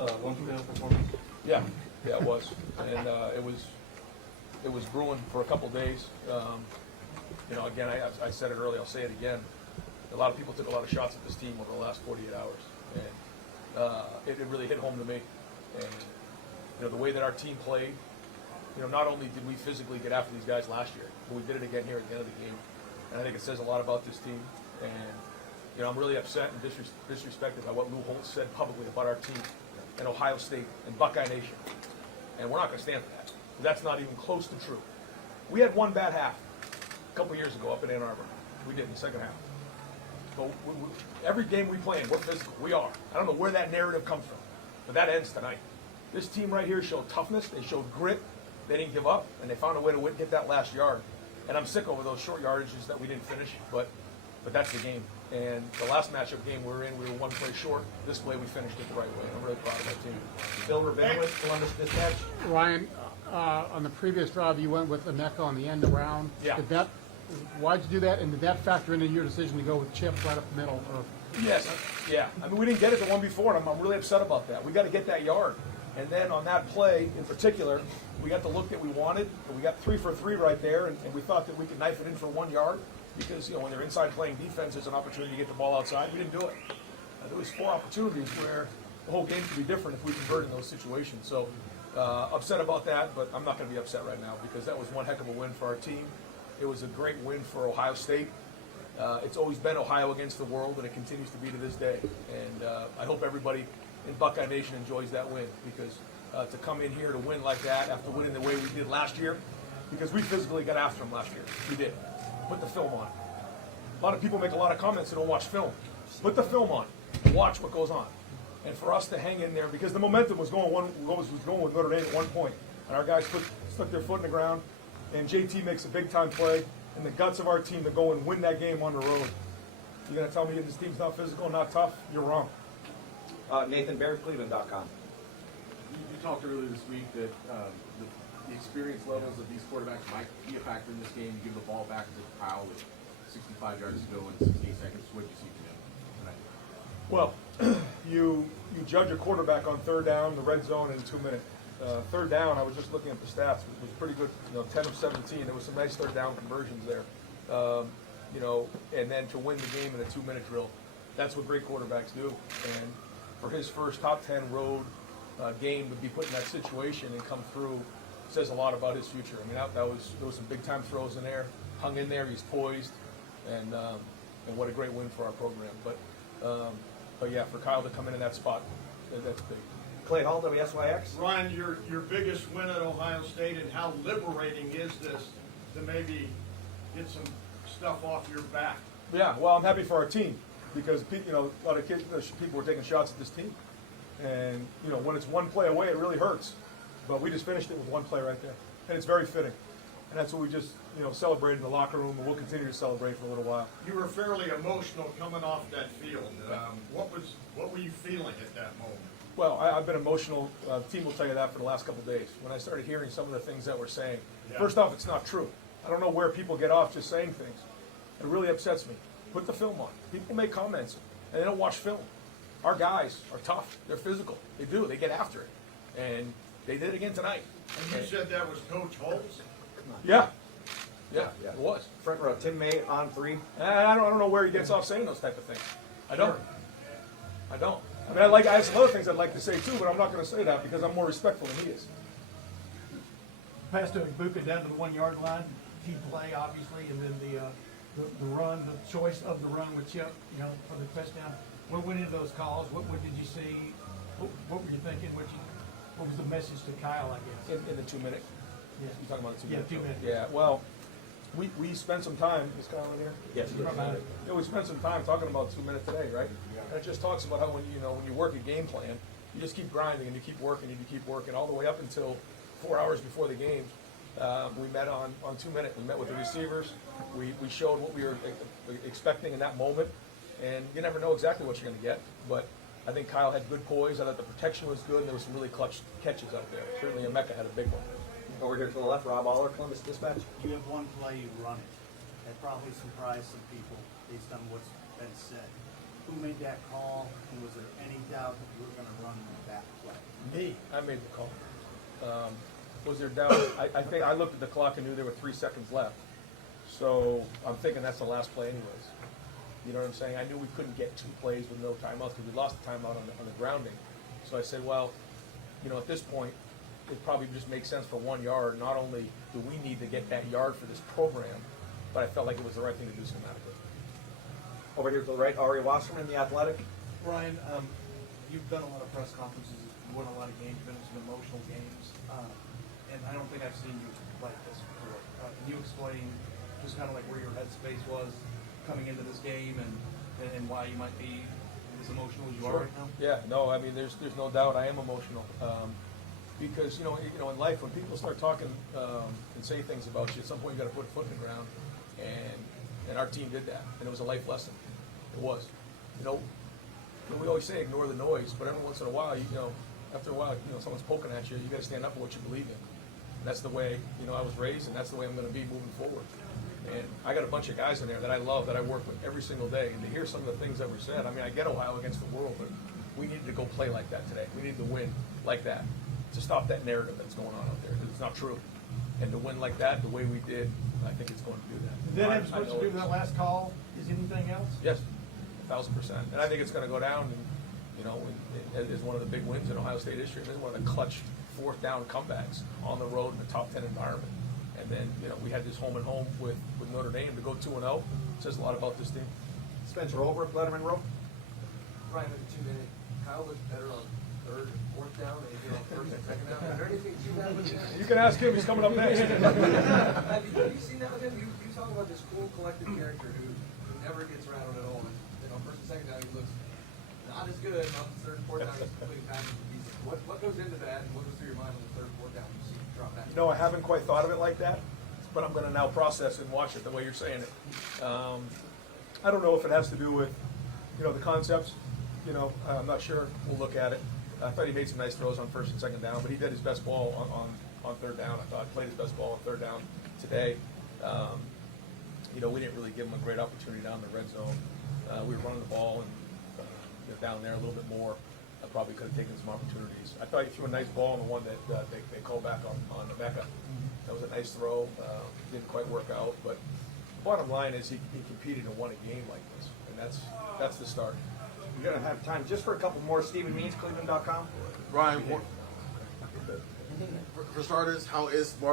a lunch performance? Yeah, it was, and it was brewing for a couple days. Again, I said it earlier, I'll say it again. A lot of people took a lot of shots at this team over the last 48 hours, and it really hit home to me. And the way that our team played, not only did we physically get after these guys last year, but we did it again here at the end of the game. And I think it says a lot about this team. And I'm really upset and disrespected by what Lou Holtz said publicly about our team and Ohio State and Buckeye Nation. And we're not going to stand for that. That's not even close to true. We had one bad half a couple years ago up in Ann Arbor. We did in the second half. But every game we play in, we're physical. We are. I don't know where that narrative comes from, but that ends tonight. This team right here showed toughness. They showed grit. They didn't give up, and they found a way to get that last yard. And I'm sick over those short yardages that we didn't finish, but that's the game. And the last matchup game we were in, we were one play short. This play, we finished it the right way. I'm really proud of that team. Bill Rabinowitz, Columbus Dispatch. Ryan, on the previous drive, you went with Emeka on the end around. Yeah. Why'd you do that, and did that factor into your decision to go with Chip right up the middle? Yes, yeah. I mean, we didn't get it the one before, and I'm really upset about that. We got to get that yard. And then on that play in particular, we got the look that we wanted, and we got 3 for 3 right there, and we thought that we could knife it in for 1 yard because, when they're inside playing defense, there's an opportunity to get the ball outside. We didn't do it. There was 4 opportunities where the whole game could be different if we converted in those situations. So upset about that, but I'm not going to be upset right now because that was one heck of a win for our team. It was a great win for Ohio State. It's always been Ohio against the world, and it continues to be to this day. And I hope everybody in Buckeye Nation enjoys that win because to come in here to win like that after winning the way we did last year, because we physically got after them last year. We did. Put the film on. A lot of people make a lot of comments that don't watch film. Put the film on. Watch what goes on. And for us to hang in there, because the momentum was going with Notre Dame at one point, and our guys stuck their foot in the ground, and JT makes a big-time play, and the guts of our team to go and win that game on the road. You're going to tell me this team's not physical, not tough? You're wrong. Nathan Baird, Cleveland.com. You talked earlier this week that the experience levels of these quarterbacks might be a factor in this game. You give the ball back to Kyle with 65 yards to go in 16 seconds. What did you see from him tonight? Well, you judge a quarterback on third down, the red zone, in 2 minutes. Third down, I was just looking at the stats. It was pretty good, 10 of 17. There was some nice third down conversions there. And then to win the game in a 2-minute drill, that's what great quarterbacks do. And for his first top 10 road game to be put in that situation and come through says a lot about his future. I mean, there was some big time throws in there. Hung in there, he's poised, and what a great win for our program. But yeah, for Kyle to come in that spot, that's big. Clay Hall, WSYX. Ryan, your biggest win at Ohio State, and how liberating is this to maybe get some stuff off your back? Yeah, well, I'm happy for our team because a lot of people were taking shots at this team, and when it's one play away, it really hurts. But we just finished it with one play right there, and it's very fitting. And that's what we just celebrated in the locker room, and we'll continue to celebrate for a little while. You were fairly emotional coming off that field. What were you feeling at that moment? Well, I've been emotional. The team will tell you that for the last couple of days. When I started hearing some of the things that we're saying, First off, it's not true. I don't know where people get off just saying things. It really upsets me. Put the film on. People make comments, and they don't watch film. Our guys are tough. They're physical. They do. They get after it. And they did it again tonight. And you said that was Coach Holtz? Yeah, it was. Front row, Tim May on 3. I don't know where he gets off saying those type of things. I don't. I mean, I have some other things I'd like to say too, but I'm not going to say that because I'm more respectful than he is. Pass to Ibuka down to the 1 yard line. Key play, obviously, and then the run, the choice of the run with Chip, for the touchdown. What went into those calls? What did you see? What were you thinking? What was the message to Kyle, I guess? In the 2 minute. Yeah. You talking about the 2 Yeah, minute? 2 minutes. Yeah. Well, we spent some time. Is Kyle in here? Yes. Yeah, we spent some time talking about 2 minutes today, right? And it just talks about how when you work a game plan, you just keep grinding and you keep working and you keep working all the way up until 4 hours before the game. We met on 2 minute. We met with the receivers. We showed what we were expecting in that moment, and you never know exactly what you're going to get. But I think Kyle had good poise. I thought the protection was good, and there was some really clutch catches out there. Certainly, Emeka had a big one. Over here to the left, Rob Aller, Columbus Dispatch. You have one play, you run it. That probably surprised some people based on what's been said. Who made that call, and was there any doubt that you were going to run that play? Me, I made the call. Was there doubt? I think I looked at the clock and knew there were 3 seconds left. So I'm thinking that's the last play anyways. You know what I'm saying? I knew we couldn't get 2 plays with no timeouts because we lost the timeout on the grounding. So I said, well, at this point, it probably just makes sense for 1 yard. Not only do we need to get that yard for this program, but I felt like it was the right thing to do schematically. Over here to the right, Ari Wasserman, The Athletic. Brian, you've done a lot of press conferences, you won a lot of games, been in some emotional games, and I don't think I've seen you like this before. Can you explain just kind of like where your headspace was coming into this game and why you might be as emotional as you are right now? Yeah, no, I mean, there's no doubt I am emotional. Because, in life, when people start talking and say things about you, at some point you got to put a foot in the ground. And our team did that. And it was a life lesson. It was. We always say ignore the noise, but every once in a while, after a while, someone's poking at you, you got to stand up for what you believe in. And that's the way, I was raised, and that's the way I'm going to be moving forward. And I got a bunch of guys in there that I love, that I work with every single day. And to hear some of the things that were said, I mean, I get Ohio against the world, but we needed to go play like that today. We needed to win like that to stop that narrative that's going on out there. It's not true. And to win like that, the way we did, I think it's going to do that. Did that have supposed to do with that last call? Is anything else? Yes, 1,000%. And I think it's going to go down, as one of the big wins in Ohio State history. This is one of the clutch 4th down comebacks on the road in a top 10 environment. And then, we had this home and home with Notre Dame to go 2-0. Says a lot about this team. Spencer Over, Letterman Row. Brian, in a 2-minute, Kyle looked better on 3rd and 4th down than he did on 1st and 2nd down. Is there anything to that with that? You can ask him. He's coming up next. Have you seen that with him? You talk about this cool, collected character who never gets rattled at all. And on 1st and 2nd down, he looks not as good. On the 3rd and 4th down, he's completing passes. What goes into that, and what goes through your mind on the 3rd and 4th down when you see him drop back? I haven't quite thought of it like that, but I'm going to now process and watch it the way you're saying it. I don't know if it has to do with, the concepts. I'm not sure. We'll look at it. I thought he made some nice throws on 1st and 2nd down, but he did his best ball on 3rd down. I thought he played his best ball on 3rd down today. We didn't really give him a great opportunity down in the red zone. We were running the ball and down there a little bit more. I probably could have taken some opportunities. I thought he threw a nice ball on the one that they called back on the Mecca. That was a nice throw. Didn't quite work out, but the bottom line is he competed and won a game like this, and that's the start. We're going to have time just for a couple more. Stephen Means, Cleveland.com. Ryan, for starters, how is